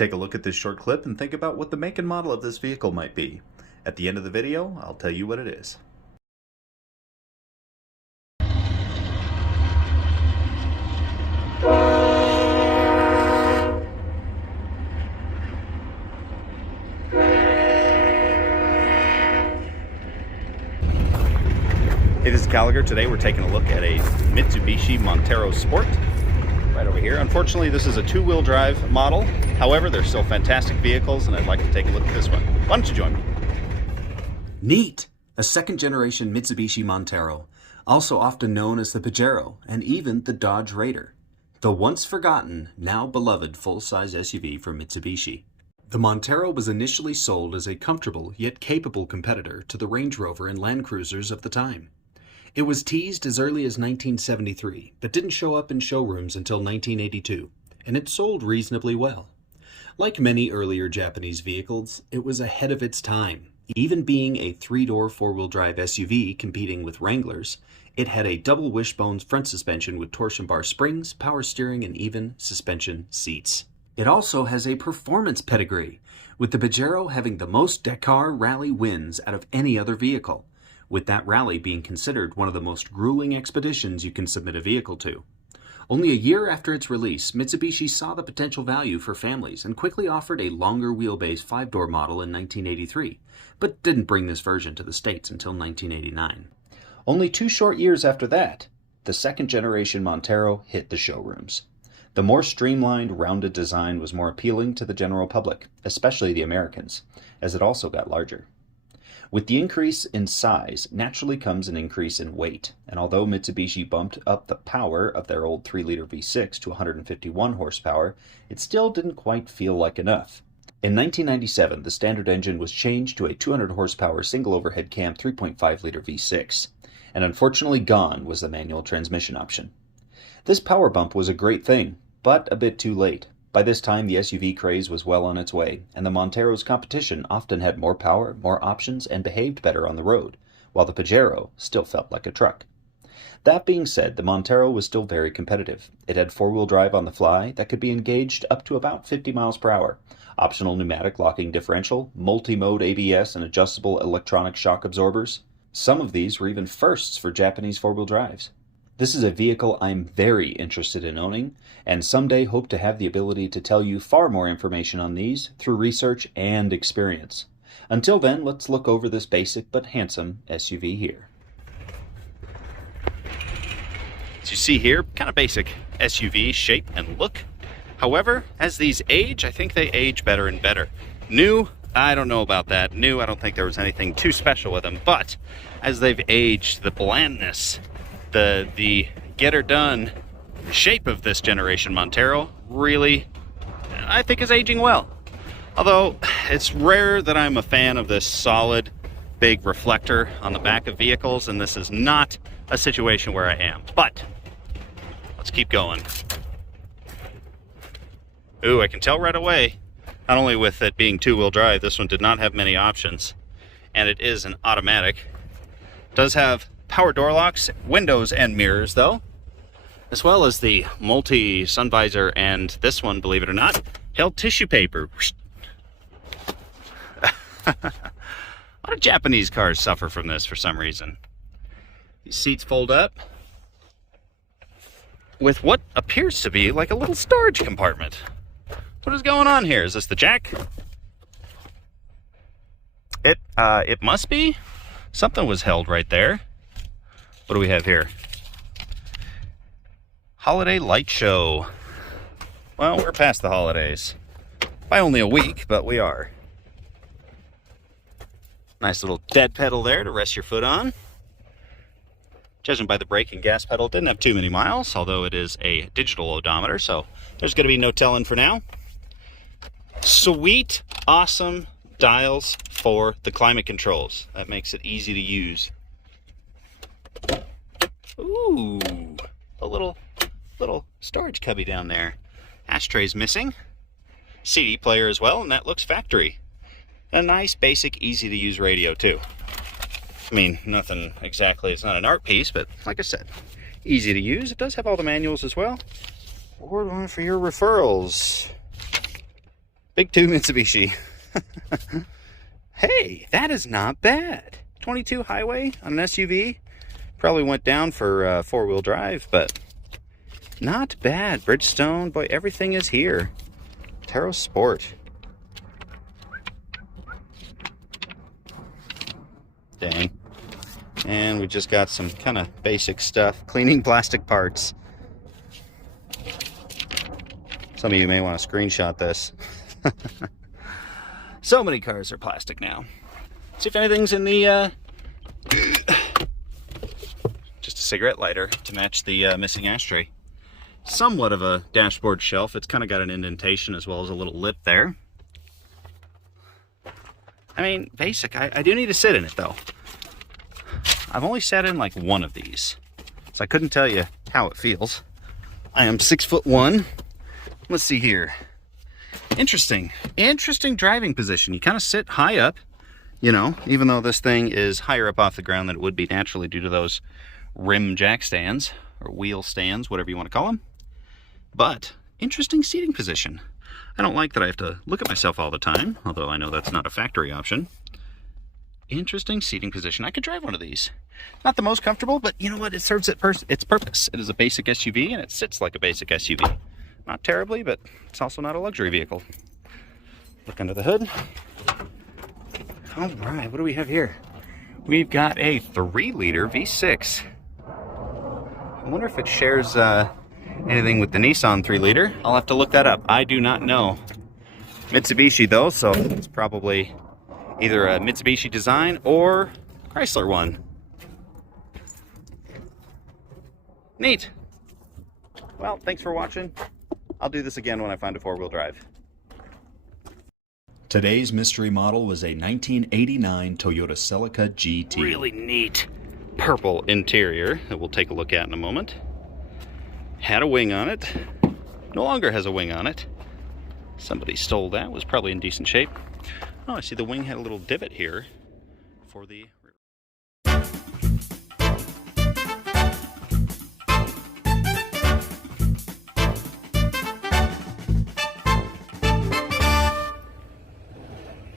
Take a look at this short clip and think about what the make and model of this vehicle might be. At the end of the video, I'll tell you what it is. Hey, this is Gallagher. Today we're taking a look at a Mitsubishi Montero Sport right over here. Unfortunately, this is a two-wheel drive model. However, they're still fantastic vehicles, and I'd like to take a look at this one. Why don't you join me? Neat! A second-generation Mitsubishi Montero, also often known as the Pajero and even the Dodge Raider. The once forgotten, now beloved full-size SUV from Mitsubishi. The Montero was initially sold as a comfortable yet capable competitor to the Range Rover and Land Cruisers of the time. It was teased as early as 1973, but didn't show up in showrooms until 1982, and it sold reasonably well. Like many earlier Japanese vehicles, it was ahead of its time. Even being a three-door four-wheel drive SUV competing with Wranglers, it had a double wishbone front suspension with torsion bar springs, power steering, and even suspension seats. It also has a performance pedigree, with the Pajero having the most Dakar rally wins out of any other vehicle, with that rally being considered one of the most grueling expeditions you can submit a vehicle to. Only a year after its release, Mitsubishi saw the potential value for families and quickly offered a longer wheelbase five-door model in 1983, but didn't bring this version to the States until 1989. Only 2 short years after that, the second-generation Montero hit the showrooms. The more streamlined, rounded design was more appealing to the general public, especially the Americans, as it also got larger. With the increase in size, naturally comes an increase in weight, and although Mitsubishi bumped up the power of their old 3-liter V6 to 151 horsepower, it still didn't quite feel like enough. In 1997, the standard engine was changed to a 200 horsepower single overhead cam 3.5-liter V6, and unfortunately gone was the manual transmission option. This power bump was a great thing, but a bit too late. By this time, the SUV craze was well on its way, and the Montero's competition often had more power, more options, and behaved better on the road, while the Pajero still felt like a truck. That being said, the Montero was still very competitive. It had four-wheel drive on the fly that could be engaged up to about 50 miles per hour, optional pneumatic locking differential, multi-mode ABS, and adjustable electronic shock absorbers. Some of these were even firsts for Japanese four-wheel drives. This is a vehicle I'm very interested in owning, and someday hope to have the ability to tell you far more information on these through research and experience. Until then, let's look over this basic but handsome SUV here. As you see here, kind of basic SUV shape and look. However, as these age, I think they age better and better. New, I don't know about that. New, I don't think there was anything too special with them, but as they've aged, the blandness, the get-her-done shape of this generation Montero really, I think, is aging well. Although, it's rare that I'm a fan of this solid, big reflector on the back of vehicles, and this is not a situation where I am. But, let's keep going. Ooh, I can tell right away, not only with it being two-wheel drive, this one did not have many options, and it is an automatic. It does have power door locks, windows, and mirrors, though, as well as the multi-sun visor, and this one, believe it or not, held tissue paper. A lot of Japanese cars suffer from this for some reason. These seats fold up with what appears to be like a little storage compartment. What is going on here? Is this the jack? It must be. Something was held right there. What do we have here? Holiday light show. Well, we're past the holidays. By only a week, but we are. Nice little dead pedal there to rest your foot on. Judging by the brake and gas pedal, it didn't have too many miles, although it is a digital odometer, so there's going to be no telling for now. Sweet, awesome dials for the climate controls. That makes it easy to use. Ooh, a little storage cubby down there. Ashtray's missing. CD player as well, and that looks factory. A nice, basic, easy-to-use radio, too. I mean, nothing exactly, it's not an art piece, but like I said, easy to use. It does have all the manuals as well. Or one for your referrals. Big 2 Mitsubishi. Hey, that is not bad. 22 highway on an SUV. Probably went down for four-wheel drive, but not bad. Bridgestone, boy, everything is here. Montero Sport. Dang. And we just got some kind of basic stuff. Cleaning plastic parts. Some of you may want to screenshot this. So many cars are plastic now. See if anything's in the... just a cigarette lighter to match the missing ashtray. Somewhat of a dashboard shelf. It's kind of got an indentation as well as a little lip there. I mean, basic. I do need to sit in it, though. I've only sat in like one of these, so I couldn't tell you how it feels. I am 6'1". Let's see here. Interesting driving position. You kind of sit high up, you know, even though this thing is higher up off the ground than it would be naturally due to those rim jack stands or wheel stands, whatever you want to call them. But interesting seating position. I don't like that I have to look at myself all the time, although I know that's not a factory option. Interesting seating position. I could drive one of these. Not the most comfortable, but you know what? It serves its purpose. It is a basic SUV, and it sits like a basic SUV. Not terribly, but it's also not a luxury vehicle. Look under the hood. All right, what do we have here? We've got a 3-liter V6. I wonder if it shares anything with the Nissan 3-liter. I'll have to look that up. I do not know. Mitsubishi, though, so it's probably either a Mitsubishi design or Chrysler one. Neat. Well, thanks for watching. I'll do this again when I find a 4-wheel drive. Today's mystery model was a 1989 Toyota Celica GT. Really neat purple interior that we'll take a look at in a moment. Had a wing on it. No longer has a wing on it. Somebody stole that. Was probably in decent shape. Oh, I see the wing had a little divot here for the